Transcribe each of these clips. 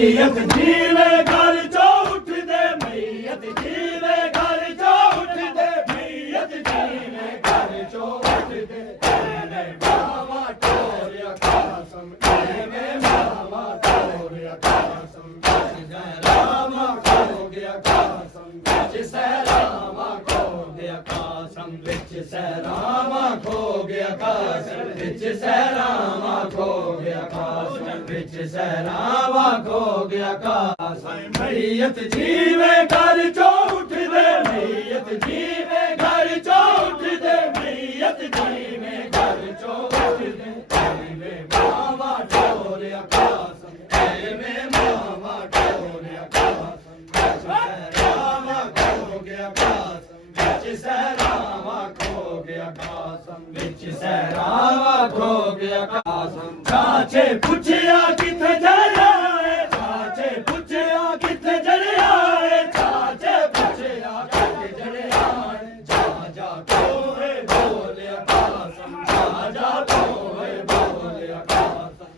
ਮਈਅਤ ਜੀਵੇ ਘਰ ਚੋਂ ਉੱਠਦੇ ਮਈਅਤ ਜੀਵੇ ਘਰ ਚੋਂ ਉੱਠਦੇ ਮਈਅਤ ਜੀਵੇ ਘਰ ਚੋਂ ਉੱਠਦੇ ਐਵੇਂ ਮਾਵਾ ਟੋਰਿਆ ਕਾਸਮ ਐਵੇਂ ਮਾਵਾ ਟੋਰਿਆ ਕਾਸਮ ਸਹਿਰਾਵਾ ਖੋ ਗਿਆ ਕਾਸਮ ਵਿੱਚ ਸਹਿਰਾਵਾ ਖੋ ਗਿਆ ਕਾਸਮ ਵਿੱਚ ਸਹਿਰਾਵਾ ਖੋ ਗਿਆ ਕਾਸਮ ਵਿੱਚ ਸਹਿਰਾਵਾ ਖੋ ਗਿਆ ਕਾਸਮ ਵਿੱਚ ਸਹਿਰਾਵਾ ਖੋ ਗਿਆ ਕਾਸਮ ਮਈਅਤ ਜੀਵੇ ਘਰ ਚੋਂ ਉੱਠਦੇ ਮਈਅਤ ਜੀਵੇ ਘਰ ਚੋਂ ਉੱਠਦੇ ਮਈਅਤ ਜੀਵੇ ਘਰ ਚੋਂ ਉੱਠਦੇ ਐਵੇਂ ਮਾਵਾ ਟੋਰਿਆ ਕਾਸਮ ਐਵੇਂ ਮਾਵਾ ਟੋਰਿਆ ਕਾਸਮ ਸਹਿਰਾਵਾ ਖੋ ਗਿਆ ਕਾਸਮ ਵਿੱਚ ਸਹਿਰਾਵਾ ਖੋ ਗਿਆ ਕਾਸਮ ਵਿੱਚ ਸਹਿਰਾਵਾ ਖੋ ਗਿਆ ਕਾਸਮ ਚਾਚੇ ਪੁੱਛਿਆ ਕਿੱਥੇ ਜੜਿਆ ਏ ਚਾਚੇ ਪੁੱਛਿਆ ਕਿੱਥੇ ਜੜਿਆ ਏ ਚਾਚੇ ਪੁੱਛਿਆ ਕਿੱਥੇ ਜੜਿਆ ਏ ਜਾ ਜਾ ਤੋਏ ਬੋਲਿਆ ਕਾਸਮ ਜਾ ਜਾ ਤੋਏ ਬੋਲਿਆ ਕਾਸਮ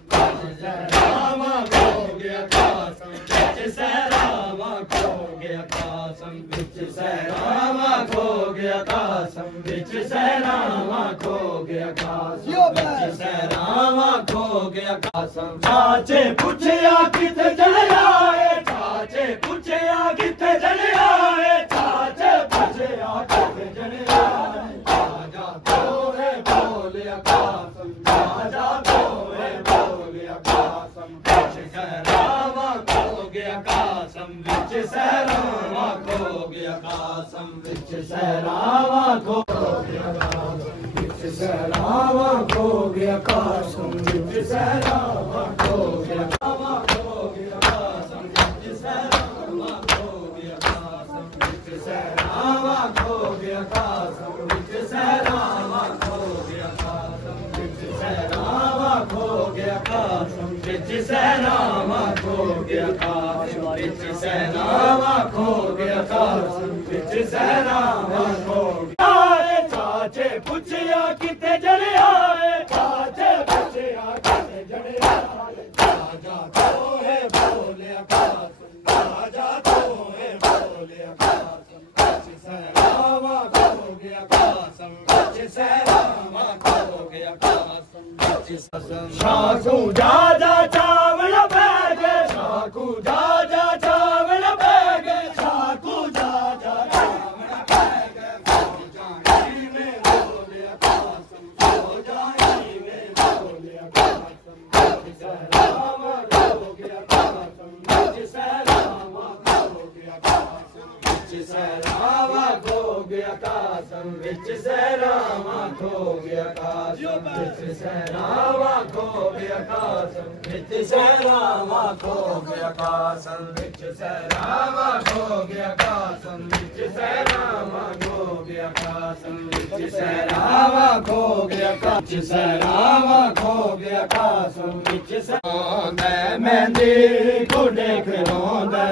ਸਹਿਰਾਵਾ ਖੋ ਗਿਆ ਕਾਸਮ ਵਿੱਚ ਸਹਿਰਾਵਾ ਖੋ ਗਿਆ ਕਾਸਮ ਵਿੱਚ ਸਹਿਰਾਵਾ ਖੋ ਗਿਆ ਕਾਸਮ ਵਿੱਚ ਸਹਿਰਾਵਾ ਖੋ ਗਿਆ ਕਾਸਮ ਵਿੱਚ ਸਹਿਰਾਵਾ ਖੋ ਗਿਆ ਕਾਸਮ ਚਾਚੇ ਪੁੱਛਿਆ ਕਿੱਥੇ ਜੜਿਆ ਏ ਚਾਚੇ ਪੁੱਛਿਆ ਕਿੱਥੇ ਜੜਿਆ ਏ ਚਾਚੇ ਪੁੱਛਿਆ ਕਿੱਥੇ ਜੜਿਆ ਏ ਜਾ ਜਾ ਤੋਏ ਬੋਲਿਆ ਕਾਸਮ ਜਾ ਜਾ ਤੋਏ ਬੋਲਿਆ ਕਾਸਮ ਵਿੱਚ ਸਹਿਰਾਵਾ ਖੋ ਗਿਆ ਕਾਸਮ ਵਿੱਚ ਸਹਿਰਾਵਾ ਖੋ ਗਿਆ ਕਾਸਮ ਵਿੱਚ ਸਹਿਰਾਵਾ ਖੋ ਗਿਆ ਕਾਸਮ ਵਿੱਚ ਸਹਿਰਾਵਾ ਖੋ ਗਿਆ ਕਾਸਮ ਵਿੱਚ ਸਹਿਰਾਵਾ ਖੋ ਗਿਆ ਕਾਸਮ ਵਿੱਚ ਸਹਿਰਾਵਾ ਖੋ ਗਿਆ ਕਾਸਮ ਵਿੱਚ ਸਹਿਰਾਵਾ ਖੋ ਗਿਆ ਕਾਸਮ ਵਿੱਚ ਸਹਿਰਾਵਾ ਖੋ ਗਿਆ ਕਾਸਮ ਵਿੱਚ ਸਹਿਰਾਵਾ ਖੋ ਗਿਆ ਕਾਸਮ ਵਿੱਚ ਸਹਿਰਾਵਾ ਖੋ ਗਿਆ ਕਾਸਮ ਵਿੱਚ ਸਹਿਰਾਵਾ ਖੋ ਗਿਆ ਕਾਸਮ ਵਿੱਚ ਸਹਿਰਾਵਾ ਖੋ ਗਿਆ ਚਾਚੇ ਪੁੱਛਿਆ ਕਿੱਥੇ ਜੜਿਆ ਏ ਚਾਚੇ ਪੁੱਛਿਆ ਕਿੱਥੇ ਜੜਿਆ ਏ ਜਾ ਜਾ ਤੋਏ ਬੋਲਿਆ ਕਾਸਮ ਜਾ ਜਾ ਤੋਏ ਬੋਲਿਆ ਕਾਸਮ ਵਿੱਚ ਸਹਿਰਾਵਾ ਖੋ ਗਿਆ ਕਾਸਮ ਵਿੱਚ ਸਹਿਰਾਵਾ ਖੋ ਗਿਆ ਕਾਸਮ ਵਿੱਚ ਸ਼ਾਕੂ ਜਾ ਜਾ ਚਾਵਲ ਪੈ ਗਏ ਸ਼ਾਕੂ ਜਾ ਜਾ ਚਾਵਲ ਪੈ ਗਏ ਸ਼ਾਕੂ ਜਾ ਜਾ ਚਾਵਲ ਪੈ ਗਏ ਹੋ ਜਾਣੀ ਮੇ ਬੋਲਿਆ ਕਾਸਮ ਹੋ ਜਾਣੀ ਮੇ ਬੋਲਿਆ ਕਾਸਮ ਵਿੱਚ ਸਹਿਰਾਵਾ ਖੋ ਗਿਆ ਕਾਸਮ ਵਿੱਚ ਸਹਿਰਾਵਾ ਖੋ ਗਿਆ ਕਾਸਮ ਵਿੱਚ ਸਹਿਰਾਵਾ ਖੋ ਗਿਆ ਕਾਸਮ ਵਿੱਚ ਸਹਿਰਾਵਾ ਖੋ ਗਿਆ ਕਾਸਮ ਵਿੱਚ ਸਹਿਰਾਵਾ ਖੋ ਗਿਆ ਕਾਸਮ ਵਿੱਚ ਸਹਿਰਾਵਾ ਖੋ ਗਿਆ ਕਾਸਮ ਵਿੱਚ ਸਹਿਰਾਵਾ ਖੋ ਗਿਆ ਕਾਸਮ ਵਿੱਚ ਸਹਿਰਾਵਾ ਖੋ ਗਿਆ ਕਾਸਮ ਵਿੱਚ ਸਹਿਰਾਵਾ ਖੋ ਗਿਆ ਕਾਸਮ ਸਹਿਰਾਵਾ ਖੋ ਗਿਆ ਕਾਸਮ ਵਿੱਚ ਸਹਿਰਾਵਾ ਮਹਿੰਦੀ ਕੋਡੇ ਖਰੋਂਦਾ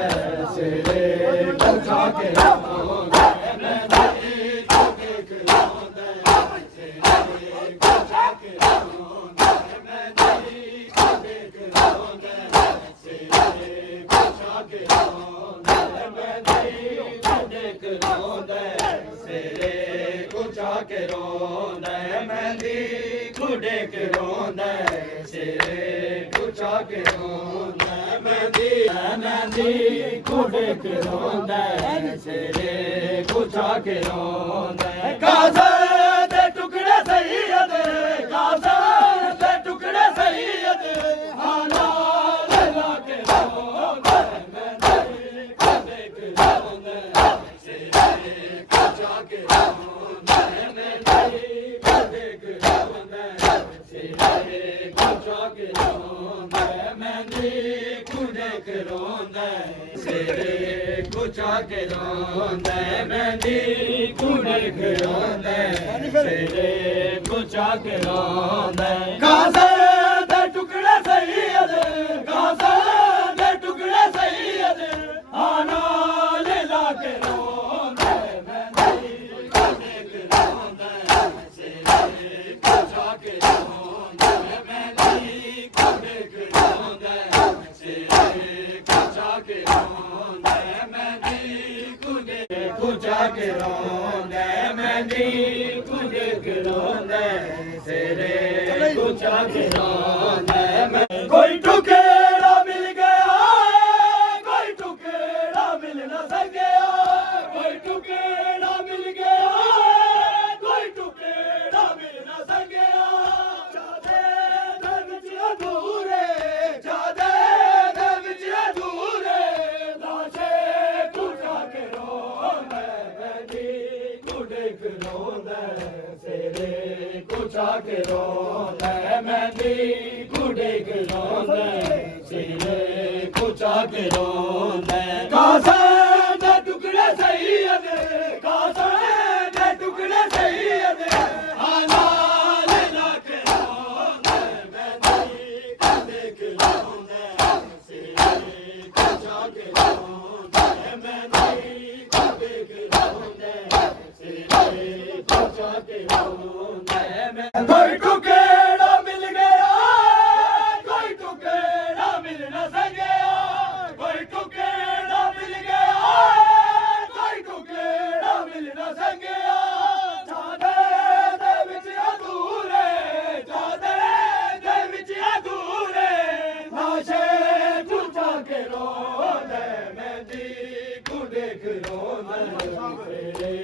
ਸਿਰੇ ਬਚਾ ਕੇ ਰੋਂਦਾ ਮਹਿੰਦੀ ਕੋਡੇ ਖਰੋਂਦਾ ਸਿਰੇ ਬਚਾ ਕੇ ਰੋਂਦਾ ਮਹਿੰਦੀ ਕੋਡੇ ਖਰੋਂਦਾ ਸਿਰੇ ਬਚਾ ਕੇ ਰੋਂਦਾ ਮਹਿੰਦੀ ਕੋਡੇ ਖਰੋਂਦਾ ਸਿਰੇ ਬਚਾ ਕੇ ਰੋਂਦਾ ਮਹਿੰਦੀ ਕੋਡੇ ਖਰੋਂਦਾ ਸਿਰੇ ਬਚਾ ਕੇ ਰੋਂਦਾ ਮਹਿੰਦੀ ਕੋਡੇ ਖਰੋਂਦਾ ਸਿਰੇ ਬਚਾ ਕੇ ਰੋਂਦਾ ਕਾਜ਼ਰ ਦੇ ਟੁਕੜੇ ਸਈਅਦ ਕਾਜ਼ਰ ਦੇ ਟੁਕੜੇ ਸਈਅਦ ਹਾਨਾ ਲਾ ਕੇ ਰੋਂਦਾ ਮਹਿੰਦੀ ਕੋਡੇ ਖਰੋਂਦਾ ਸਿਰੇ ਬਚਾ ਕੇ ਰੋਂਦਾ ਮਹਿੰਦੀ ਕੋਡੇ ਖਰੋਂਦਾ ਸਿਰੇ ਬਚਾ ਕੇ ਰੋਂਦਾ ਮਹਿੰਦੀ ਕੋਡੇ ਖਰੋਂਦਾ ਸਿਰੇ ਬਚਾ ਕੇ ਰੋਂਦਾ ਮਹਿੰਦੀ ਕੋਡੇ ਖਰੋਂਦਾ ਸਿਰੇ ਬਚਾ ਕੇ ਰੋਂਦਾ ਕਾਜ਼ਰ ਦੇ ਟੁਕੜੇ ਸਈਅਦ ਕਾਜ਼ਰ ਦੇ ਟੁਕੜੇ ਸਈਅਦ ਆਨਾ ਲਾ ਕੇ ਰੋਂਦਾ ਮਹਿੰਦੀ ਕੋਡੇ ਖਰੋਂਦਾ ਸਿਰੇ ਬਚਾ ਕੇ ਰੋਂਦਾ ਮਹਿੰਦੀ ਕੋਡੇ ਖਰੋਂਦਾ ਸਿਰੇ ਕੁਚਾ ਕੇ ਰੋਂਦਾ ਮਹਿੰਦੀ ਕੁੜੇ ਕੇ ਰੋਂਦਾ ਸਿਰੇ ਕੁਚਾ ਕੇ ਰੋਂਦਾ ਮੈਂ ਕੋਈ ਟੁਕੜਾ ਮਿਲ ਗਿਆ ਕੋਈ ਟੁਕੜਾ ਮਿਲ ਨਾ ਸਕਿਆ ਕੋਈ ਟੁਕੜਾ ਮਿਲ ਗਿਆ ਕੋਈ ਟੁਕੜਾ ਮਿਲ ਨਾ ਸਕਿਆ ਜਾਦੇ ਦੇ ਵਿੱਚ ਅਧੂਰੇ ਜਾਦੇ ਦੇ ਵਿੱਚ ਅਧੂਰੇ ਲਾਸ਼ੇ ਕੁਚਾ ਕੇ ਰੋਂਦਾ ਮਹਿੰਦੀ ਕੁੜੇ ਕੇ ਰੋਂਦਾ ਸਿਰੇ ਕੁਚਾ ਕੇ ਰੋਂਦਾ ਮਹਿੰਦੀ ਕੁੜੇ ਕੇ ਰੋਂਦਾ ਸਿਰੇ ਕੁਚਾ ਕੇ ਰੋਂਦਾ ਕਾਸੇ ਦੇ ਟੁਕੜੇ ਸਈਦ ਕਾਸੇ ਦੇ ਟੁਕੜੇ ਸਈਦ ਹਾਲਾਲ ਨਾ ਕੇ ਰੋਂਦਾ ਮਹਿੰਦੀ ਕੁੜੇ ਕੇ ਰੋਂਦਾ ਸਿਰੇ ਕੁਚਾ ਕੇ ਰੋਂਦਾ ਮਹਿੰਦੀ ਕੁੜੇ ਕੇ ਰੋਂਦਾ ਸਿਰੇ ਕੁਚਾ ਕੇ ਰੋਂਦਾ ਕੋਈ ਟੁਕੜਾ ਮਿਲ ਗਿਆ ਕੋਈ ਟੁਕੜਾ ਮਿਲ ਨਾ ਸਕਿਆ ਕੋਈ ਟੁਕੜਾ ਮਿਲ ਗਿਆ ਕੋਈ ਟੁਕੜਾ ਮਿਲ ਨਾ ਸਕਿਆ ਜਾਦੇ ਦੇ ਵਿੱਚ ਅਧੂਰੇ ਜਾਦੇ ਦੇ ਵਿੱਚ ਅਧੂਰੇ ਲਾਸ਼ੇ ਕੁਚਾ ਕੇ ਰੋਂਦਾ ਮਹਿੰਦੀ ਕੁੜੇ ਕੇ ਰੋਂਦਾ ਸਿਰੇ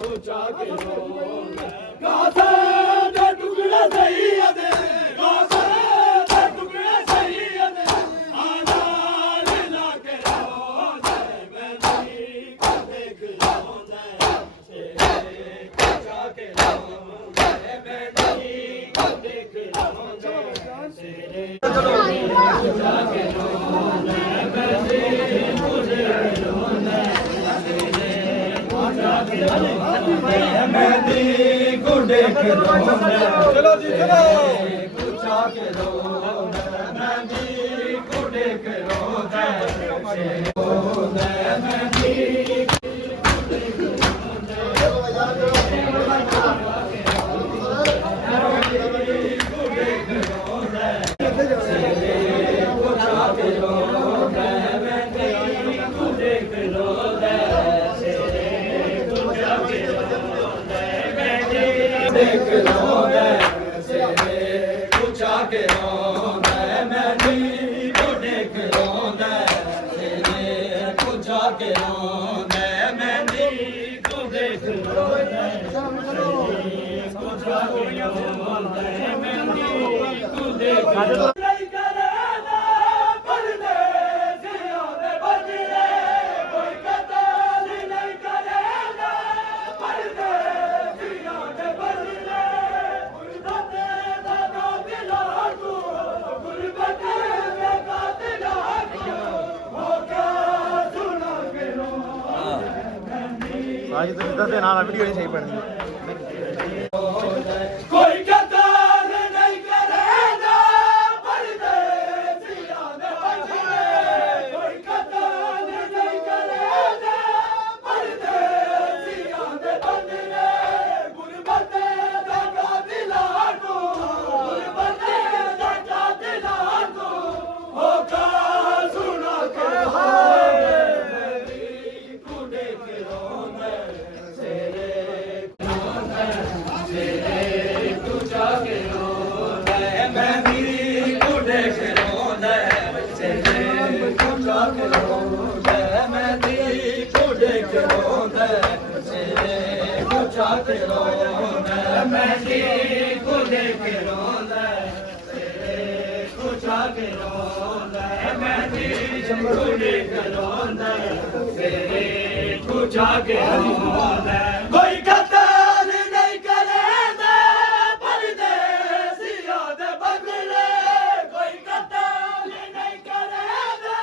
ਕੁਚਾ ਕੇ ਰੋਂਦਾ ਕਾਸੇ ਦੇ ਟੁਕੜੇ ਸਈਦ ਕਾਸੇ ਦੇ ਟੁਕੜੇ ਸਈਦ ਹਾਲਾਲ ਨਾ ਕੇ ਰੋਂਦਾ ਮਹਿੰਦੀ ਕੁੜੇ ਕੇ ਰੋਂਦਾ ਸਿਰੇ ਕੁਚਾ ਕੇ ਰੋਂਦਾ ਮਹਿੰਦੀ ਕੁੜੇ ਕੇ ਰੋਂਦਾ ਸਿਰੇ ਕੁਚਾ ਕੇ ਰੋਂਦਾ ਮਹਿੰਦੀ ਕੁੜੇ ਕੇ ਰੋਂਦਾ ਸਿਰੇ ਕੁਚਾ ਕੇ ਰੋਂਦਾ ਮਹਿੰਦੀ ਕੁੜੇ ਕੇ ਰੋਂਦਾ ਚਲੋ ਜੀ ਚਲੋ ਕੁਚਾ ਕੇ ਰੋਂਦਾ ਮਹਿੰਦੀ ਕੁੜੇ ਕੇ ਰੋਂਦਾ ਸਿਰੇ ਰੋਂਦਾ ਮਹਿੰਦੀ ਦੇਖ ਰੋਂਦਾ ਸਿਰੇ ਕੁਚਾ ਕੇ ਰੋਂਦਾ ਮਹਿੰਦੀ ਕੁੜੇ ਕੇ ਰੋਂਦਾ ਸਿਰੇ ਕੁਚਾ ਕੇ ਰੋਂਦਾ ਮਹਿੰਦੀ ਕੁੜੇ ਕੇ ਰੋਂਦਾ ਸਿਰੇ ਕੁਚਾ ਕੇ ਰੋਂਦਾ ਮਹਿੰਦੀ ਕੁੜੇ ਕੇ ਰੋਂਦਾ आज तो सीधा से नाला वीडियो नहीं सही पड़नी कोई कतार नहीं करेगा परदेसिया दे बंधने कोई कतार नहीं करेगा परदेसिया दे बंधने गुरबत दा दिला को गुरबत दा दिला को होका सुना के कुड़े के रोंदा कुचा के रोंदा मਹਿੰਦੀ ਕੁੜੇ ਕੇ ਰੋਂਦਾ ਸਿਰੇ ਕੁਚਾ ਕੇ ਰੋਂਦਾ ਮਹਿੰਦੀ ਕੁੜੇ ਕੇ ਰੋਂਦਾ ਸਿਰੇ ਕੁਚਾ ਕੇ ਰੋਂਦਾ ਮਹਿੰਦੀ ਕੁੜੇ ਕੇ ਰੋਂਦਾ ਸਿਰੇ ਕੁਚਾ ਕੇ ਰੋਂਦਾ ਮਹਿੰਦੀ ਕੁੜੇ ਕੇ ਰੋਂਦਾ ਸਿਰੇ ਕੁਚਾ ਕੇ ਰੋਂਦਾ ਕੋਈ ਕਤਾਰ ਨਹੀਂ ਕਰੇਗਾ ਪਰਦੇਸਿਆ ਦੇ ਬਦਲੇ ਕੋਈ ਕਤਾਰ ਨਹੀਂ ਕਰੇਗਾ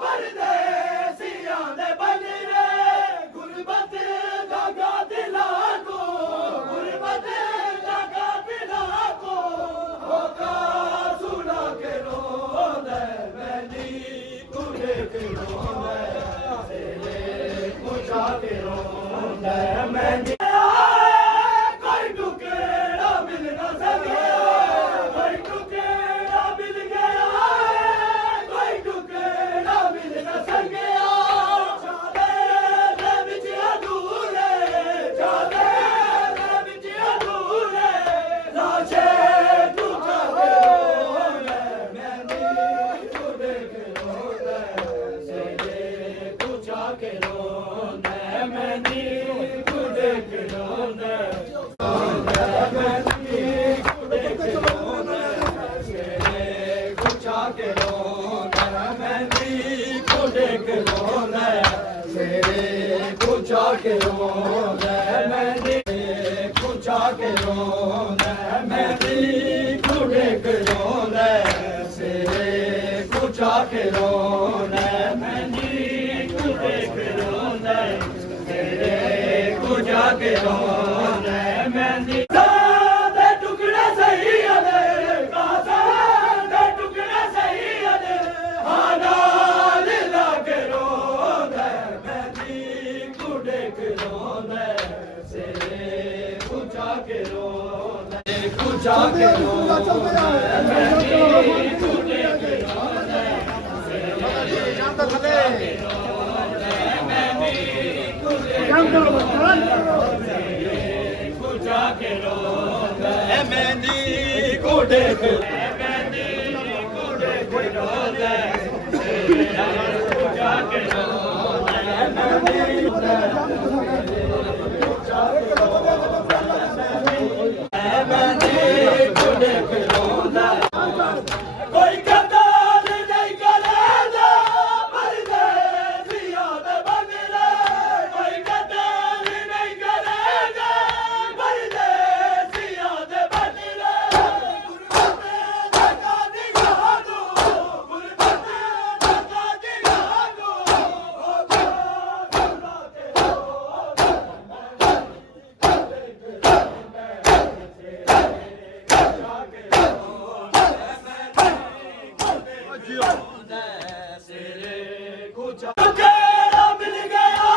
ਪਰਦੇਸਿਆ ਦੇ ਬਦਲੇ ਗੁਰਬਤ ਦਾ ਦਿਲਾ ਕੋ ਗੁਰਬਤ ਦਾ ਦਿਲਾ ਕੋ ਹੋਕਾ ਸੁਣਾ ਕੇ ਰੋਂਦਾ ਮਹਿੰਦੀ ਕੁੜੇ ਕੇ ਰੋਂਦਾ ਸਿਰੇ ਕੁਚਾ ਕੇ ਰੋਂਦਾ कुचा के रोंदा मेहंदी कुचा के रोंदा मेहंदी कुड़े के रोंदा सिरे कुचा के रोंदा मेहंदी कुड़े के रोंदा सिरे कुचा के रोंदा मेहंदी दे टुकड़ा सही अदे कासा दे टुकड़ा सही अदे हानाल ला के रोंदा मेहंदी कुड़े के रोंदा सिरे कुचा के रोंदा कुचा के रोंदा मेहंदी कुड़े के रोंदा कुचा के रोंदा मेहंदी कुड़े के मेहंदी कुड़े के रोंदा कुचा के रोंदा मेहंदी कुड़े के रोंदा कोई कतार नहीं करेगा परदेसिया दे बंगले कोई कतार नहीं करेगा परदेसिया दे बंगले गुरबत जगा दिखा दो गुरबत जगा दिखा दो ओ खुदा के टुकेरा मिल गया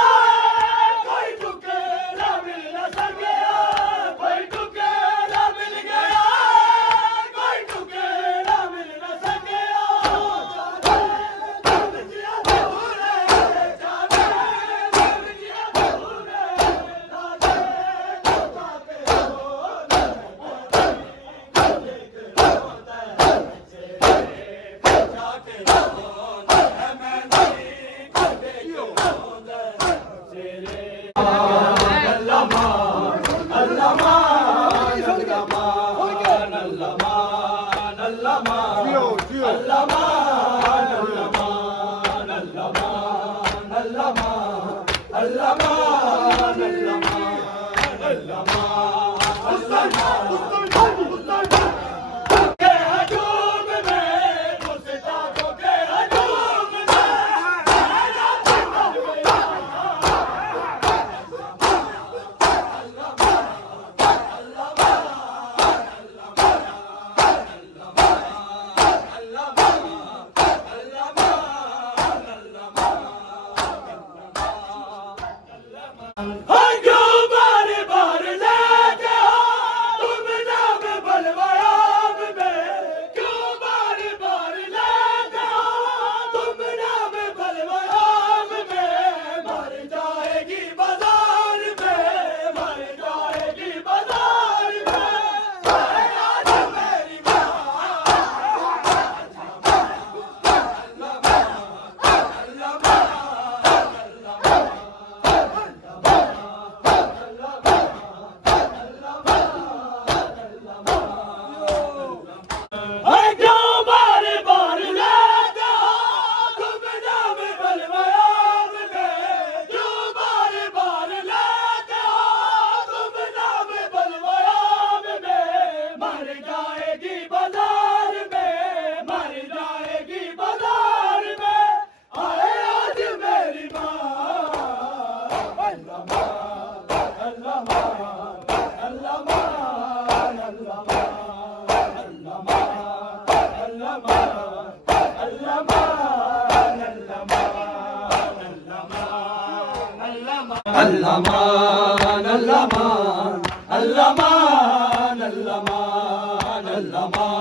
कोई टुकेरा मिल न सकेगा कोई टुकेरा मिल गया कोई टुकेरा मिल न सकेगा Allaman, Allaman, Allaman, Allaman, Allaman, Allaman,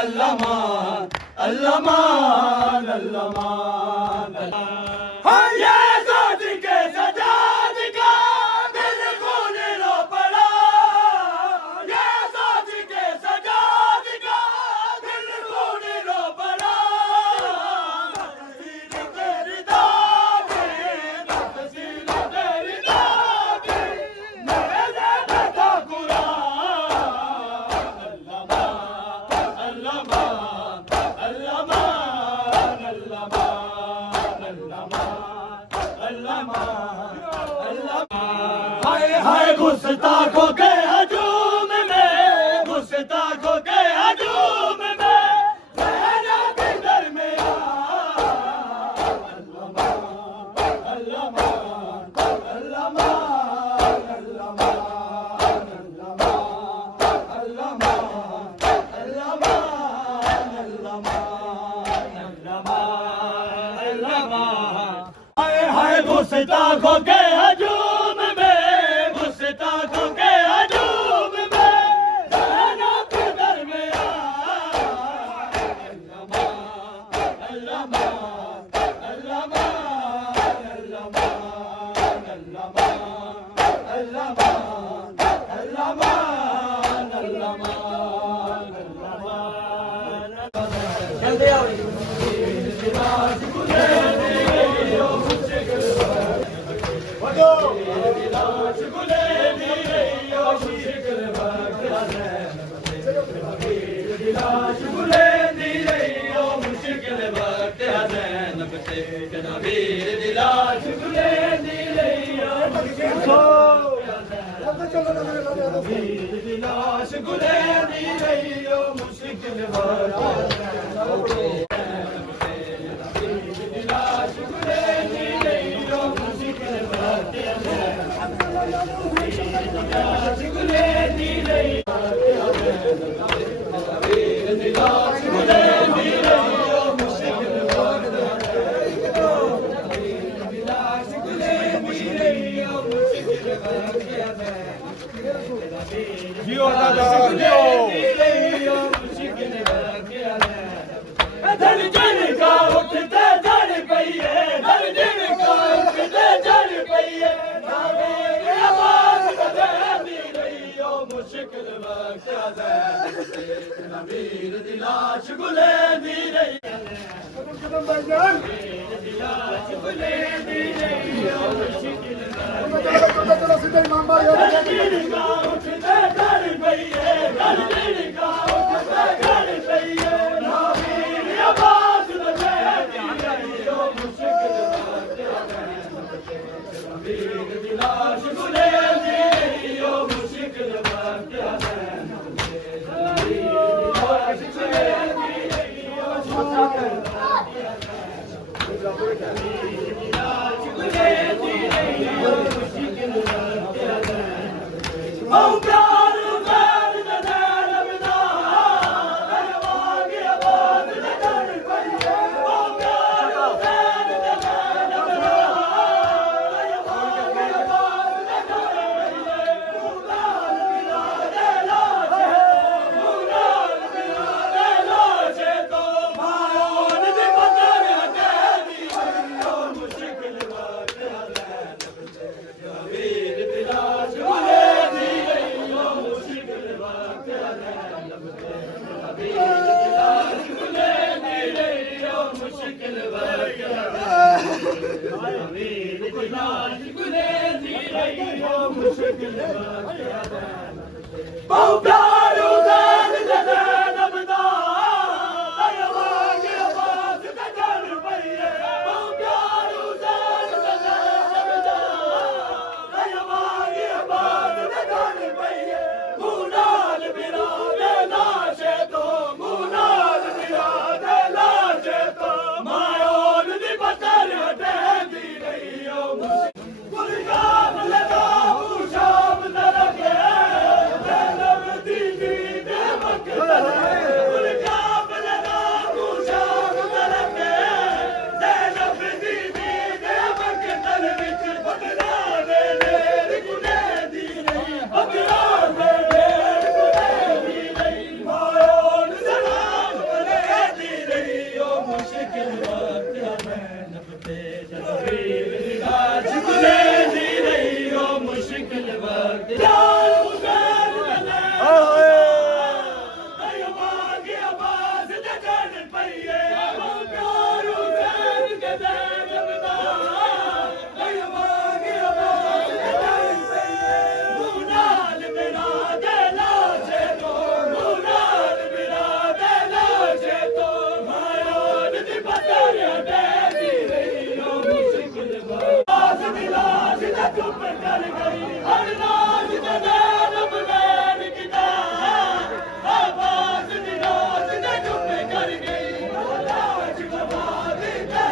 Allaman, Allaman, Allaman. ये सोच के सजाद का दिल खून रो पड़ा, ये सोच के सजाद का दिल खून रो पड़ा, तस्वीर तेरी दादी, तस्वीर तेरी दादी, मेरे बेटा कुरान, अल्लामान, अल्लामान, अल्लामान, अल्लामान, अल्लामान, हाय हाय गुस्ताखों के हजूम में, गुस्ताखों के हजूम में रहना के दरमियां गुस्ताखों के हजूम में, गुस्ताखों के हजूम में रहना के दरमियां जल्दी आओ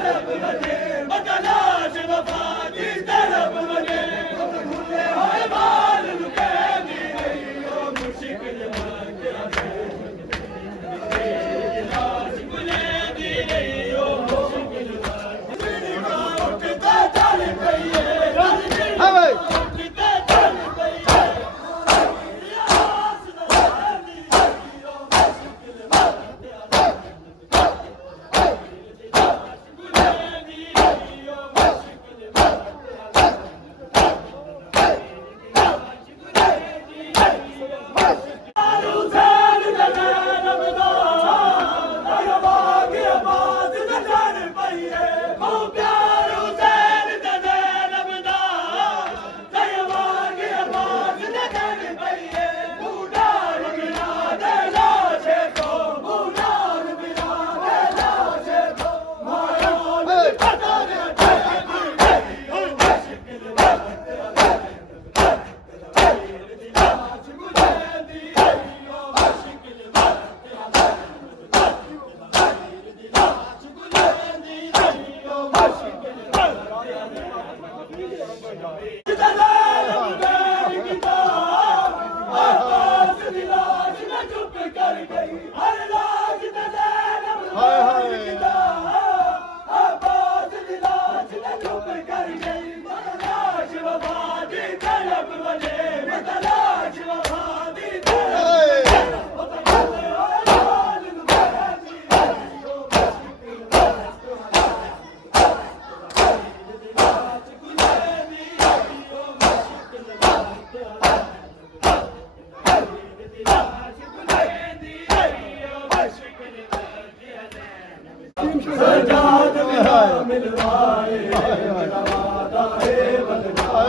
तड़प वजे मदलाश वफा दी तड़प वजे भुले होए बाल लुके दी रही ओ मुश्किल मंजिल लाश भुले दी रही ओ मुश्किल मंजिल उठता चल पई है हाँ भाई उठता चल पई है सजाद मिला मिलवाए मेरा वादा है बदला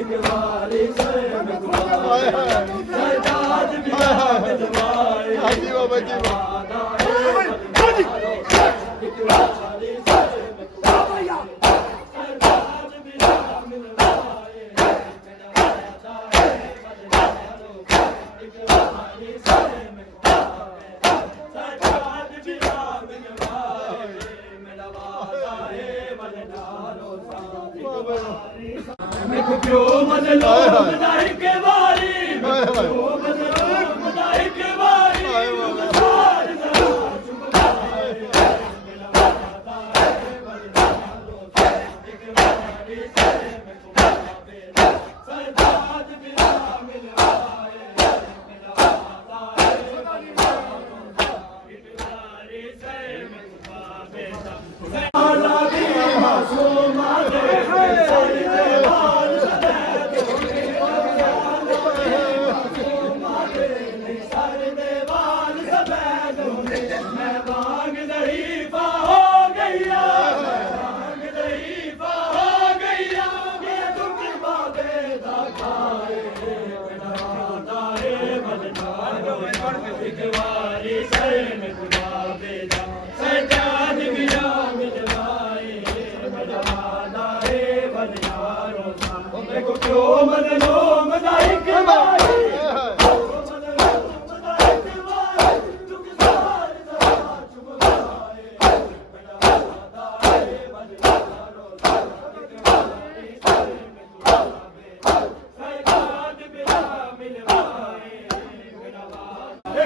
एक बारी से सजाद मिला मिलवाए हाजी बाबा जी वादा है बदला एक बारी से सजाद मिला मिलवाए मेरा वादा है बदला एक बारी से सजाद मिला मेरे क्यों बदलो बधाई के बारी क्यों बदलो बधाई के बारी सार जरा चुपकाए मेरा वादा है बदला लो एक बारी से मैं तुम्हारे सजाद मिला मिलवाए मेरा वादा है बदला लो एक बारी से मैं तुम्हारे साला दी मासूमा दे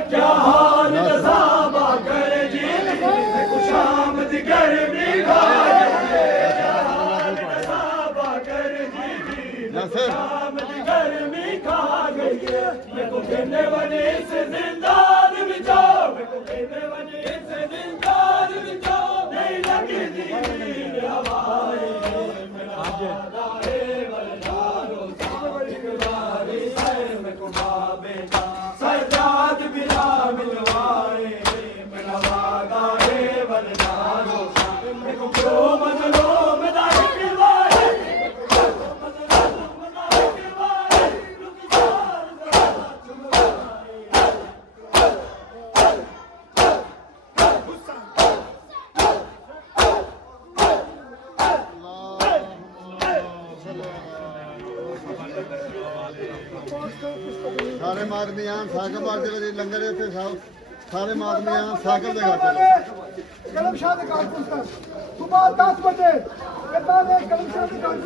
क्या हाल साबा कर जी शाम दी गर्मी खा साबा कर जी शाम दी गर्मी खा गई मेरे को कहने वाले से जिंदान बिछो मेरे को कहने वाले से जिंदान बिछो नहीं लगी दी हवाएं मेरा वादा है बलिदानो एक बारी से मेरे को बाबे का सजाद बिला मिलवाए मेरा वादा है बलिदानो मेरे को क्यों बदलो बधाई के बारे सारे मादमियान साकब बाजे वजे लंगर इत्थे सारे मादमियान साकब दे घाट सुबह 10 बजे कितना कमिश्नर अधिकारी